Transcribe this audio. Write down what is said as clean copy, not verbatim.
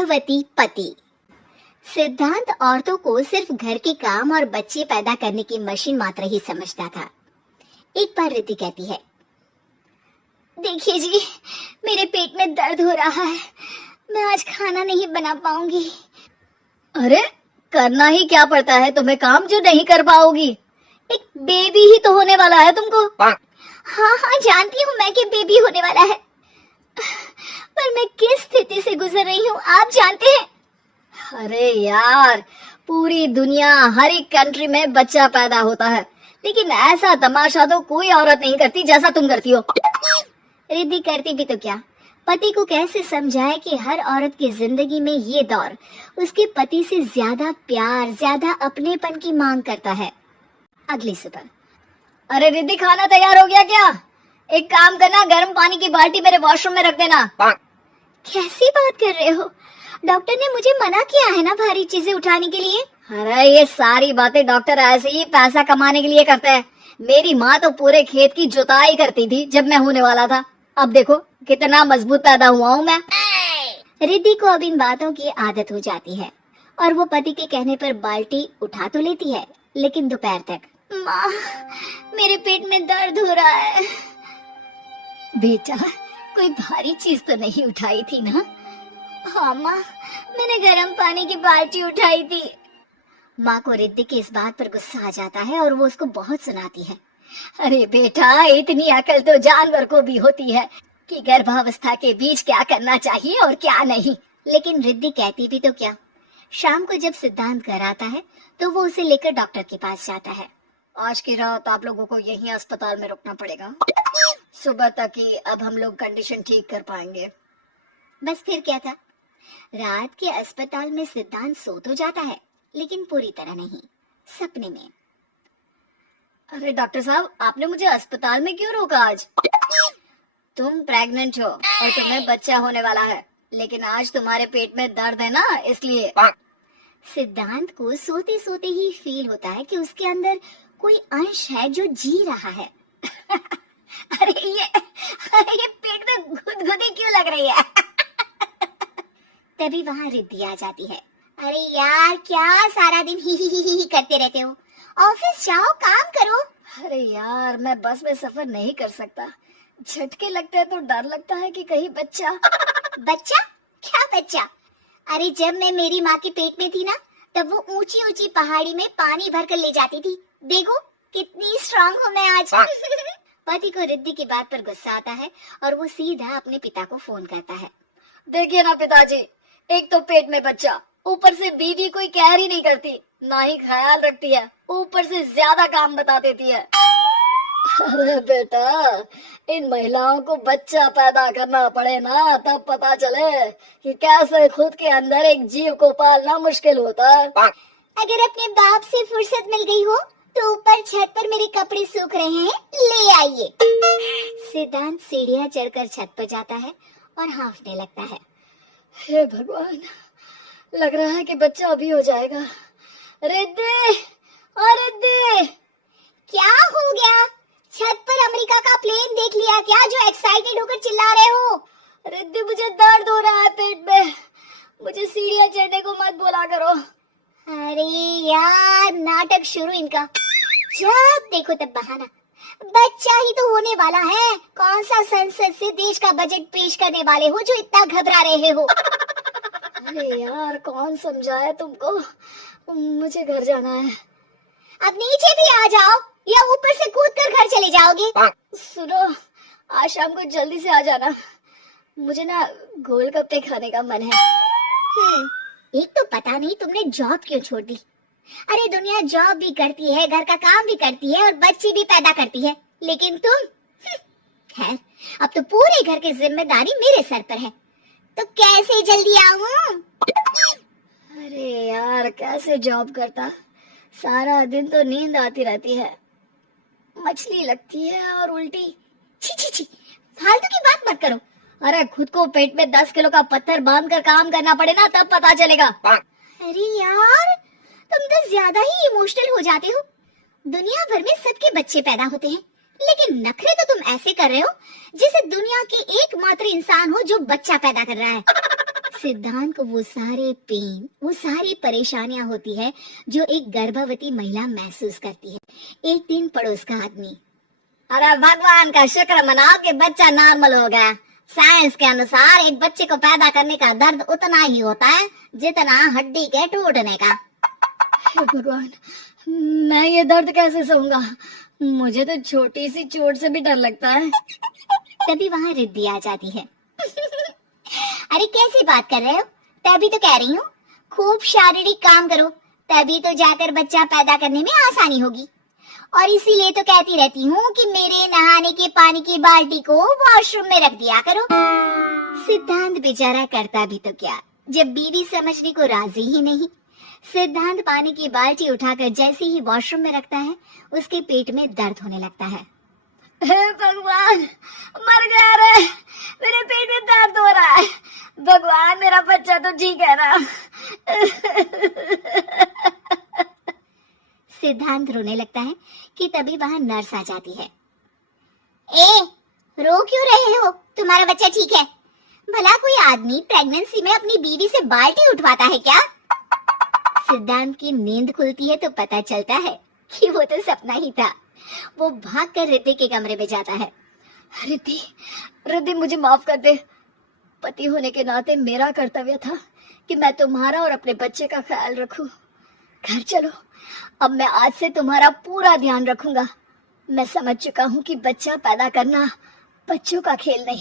गर्भवती पति। सिद्धांत औरतों को सिर्फ घर के काम और बच्चे पैदा करने की मशीन मात्र ही समझता था। एक बार रिद्धि कहती है, देखिए जी, मेरे पेट में दर्द हो रहा है, मैं आज खाना नहीं बना पाऊंगी। अरे करना ही क्या पड़ता है तुम्हें काम जो नहीं कर पाओगी? एक बेबी ही तो होने वाला है तुमको। हाँ हाँ जानती हूँ मैं कि बेबी होने वाला है, पर मैं किस स्थिति से गुजर रही हूँ आप जानते हैं? अरे यार, पूरी दुनिया हर एक कंट्री में बच्चा पैदा होता है, लेकिन ऐसा तमाशा तो कोई औरत नहीं करती जैसा तुम करती हो। रिद्धि करती भी तो क्या, पति को कैसे समझाए कि हर औरत की जिंदगी में ये दौर उसके पति से ज्यादा प्यार, ज्यादा अपनेपन की मांग करता है। अगली सुबह, अरे रिद्धि, खाना तैयार हो गया क्या? एक काम करना, गर्म पानी की बाल्टी मेरे वॉशरूम में रख देना। कैसी बात कर रहे हो? डॉक्टर ने मुझे मना किया है ना भारी चीजें उठाने के लिए। अरे ये सारी बातें डॉक्टर ऐसे ही पैसा कमाने के लिए करते हैं। मेरी माँ तो पूरे खेत की जुताई करती थी जब मैं होने वाला था। अब देखो कितना मजबूत पैदा हुआ हूँ मैं। रिद्धि को अब इन बातों की आदत हो जाती है और वो पति के कहने पर बाल्टी उठा तो लेती है, लेकिन दोपहर तक, माँ मेरे पेट में दर्द हो रहा है। बेटा, कोई भारी चीज तो नहीं उठाई थी ना? हाँ माँ, मैंने गर्म पानी की बाल्टी उठाई थी। माँ को रिद्धि की इस बात पर गुस्सा आ जाता है और वो उसको बहुत सुनाती है। अरे बेटा, इतनी अकल तो जानवर को भी होती है कि गर्भावस्था के बीच क्या करना चाहिए और क्या नहीं। लेकिन रिद्धि कहती भी तो क्या, शाम को जब सिद्धांत घर आता है तो वो उसे लेकर डॉक्टर के पास जाता है। आज की रात आप लोगों को यहीं अस्पताल में रुकना पड़ेगा, सुबह तक ही अब हम लोग कंडीशन ठीक कर पाएंगे। बस फिर क्या था, रात के अस्पताल में सिद्धांत सो तो जाता है, लेकिन पूरी तरह नहीं, सपने में। अरे डॉक्टर साहब, आपने मुझे अस्पताल में क्यों रोका आज? तुम प्रेग्नेंट हो और तुम्हें बच्चा होने वाला है, लेकिन आज तुम्हारे पेट में दर्द है ना, इसलिए। सिद्धांत को सोते सोते ही फील होता है कि उसके अंदर कोई अंश है जो जी रहा है। अरे ये पेट में गुदगुदी क्यों लग रही है? तभी वहाँ रिद्धि आ जाती है। अरे यार, क्या सारा दिन ही करते रहते हो? ऑफिस जाओ, काम करो। अरे यार, मैं बस में सफर नहीं कर सकता, झटके लगते हैं तो डर लगता है कि कहीं बच्चा। बच्चा? क्या बच्चा? अरे जब मैं मेरी माँ के पेट में थी ना, तब वो ऊंची ऊंची पहाड़ी में पानी भर कर ले जाती थी। देखो कितनी स्ट्रांग हूँ मैं आज। पति को रिद्धि की बात पर गुस्सा आता है और वो सीधा अपने पिता को फोन करता है। देखिए ना पिताजी, एक तो पेट में बच्चा, ऊपर से बीवी कोई केयर ही नहीं करती, ना ही ख्याल रखती है, ऊपर से ज्यादा काम बता देती है। अरे बेटा, इन महिलाओं को बच्चा पैदा करना पड़े ना, तब पता चले कि कैसे खुद के अंदर एक जीव को पालना मुश्किल होता है। अगर अपने बाप से फुर्सत मिल गई हो तो ऊपर छत पर मेरे कपड़े सूख रहे हैं, ले आइए। सिद्धांत सीढ़ियां चढ़कर छत पर जाता है और हांफने लगता है। हे भगवान, लग रहा है कि बच्चा अभी हो जाएगा। रिद्धि, रिद्धि, क्या हो गया? छत पर अमेरिका का प्लेन देख लिया क्या जो एक्साइटेड होकर चिल्ला रहे हो? रिद्धि, मुझे दर्द हो रहा है पेट में, मुझे सीढ़ियां चढ़ने को मत बोला करो। अरे यार, नाटक शुरू इनका, जब देखो तब बहाना। बच्चा ही तो होने वाला है, कौन सा संसद से देश का बजट पेश करने वाले हो जो इतना घबरा रहे हो? अरे यार, कौन समझाए तुमको, मुझे घर जाना है। अब नीचे भी आ जाओ या ऊपर से कूद कर घर चले जाओगे? सुनो, आज शाम को जल्दी से आ जाना, मुझे ना गोलगप्पे खाने का मन है। एक तो पता नहीं तुमने जॉब क्यों छोड़ दी। अरे दुनिया जॉब भी करती है, घर का काम भी करती है और बच्चे भी पैदा करती है, लेकिन तुम, खैर अब तो पूरे घर की जिम्मेदारी मेरे सर पर है, तो कैसे जल्दी आऊं? अरे यार, कैसे जॉब करता, सारा दिन तो नींद आती रहती है, मछली लगती है और उल्टी। छी छी छी, फालतू की बात मत करो। अरे खुद को पेट में 10 किलो का पत्थर बांध कर काम करना पड़े ना, तब पता चलेगा। अरे यार, तुम तो ज्यादा ही इमोशनल हो जाते हो। दुनिया भर में सबके बच्चे पैदा होते हैं, लेकिन नखरे तो तुम ऐसे कर रहे हो जैसे दुनिया के एकमात्र इंसान हो जो बच्चा पैदा कर रहा है। सिद्धांत को वो सारे पेन, वो सारी परेशानियां होती है जो एक गर्भवती महिला महसूस करती है। एक दिन पड़ोस का आदमी, अरे भगवान का शुक्र मनाओ कि बच्चा नॉर्मल हो गया। साइंस के अनुसार एक बच्चे को पैदा करने का दर्द उतना ही होता है जितना हड्डी के टूटने का। हे भगवान, मैं ये दर्द कैसे सहूंगा? मुझे तो छोटी सी चोट से भी डर लगता है। तभी वहां रिद्धि आ जाती है। अरे कैसी बात कर रहे हो? तभी तो कह रही हूँ, खूब शारीरिक काम करो, तभी तो जाकर बच्चा पैदा करने में आसानी होगी। और इसीलिए तो कहती रहती हूँ कि मेरे नहाने के पानी की बाल्टी को वॉशरूम में रख दिया करो। सिद्धांत बेचारा करता भी तो क्या, जब बीवी समझने को राजी ही नहीं। सिद्धांत पानी की बाल्टी उठाकर जैसे ही वॉशरूम में रखता है, उसके पेट में दर्द होने लगता है। हे भगवान, मर गया रे, मेरे पेट में दर्द हो रहा है। भगवान, मेरा बच्चा तो ठीक है ना? सिद्धांत रोने लगता है कि तभी वहां नर्स आ जाती है। ए, रो क्यों रहे हो? तुम्हारा बच्चा ठीक है? भला कोई आदमी प्रेगनेंसी में अपनी बीवी से बाल्टी उठवाता है क्या? सिद्धांत की नींद खुलती है तो पता चलता है कि वो तो सपना ही था। वो भागकर रिद्धि के कमरे में जाता है। रिद्धि, रिद्धि, मुझे माफ कर दे। पति होने के नाते मेरा कर्तव्य था कि मैं तुम्हारा और अपने बच्चे का ख्याल रखूं। घर चलो, अब मैं आज से तुम्हारा पूरा ध्यान रखूंगा। मैं समझ चुका हूं कि बच्चा पैदा करना बच्चों का खेल नहीं।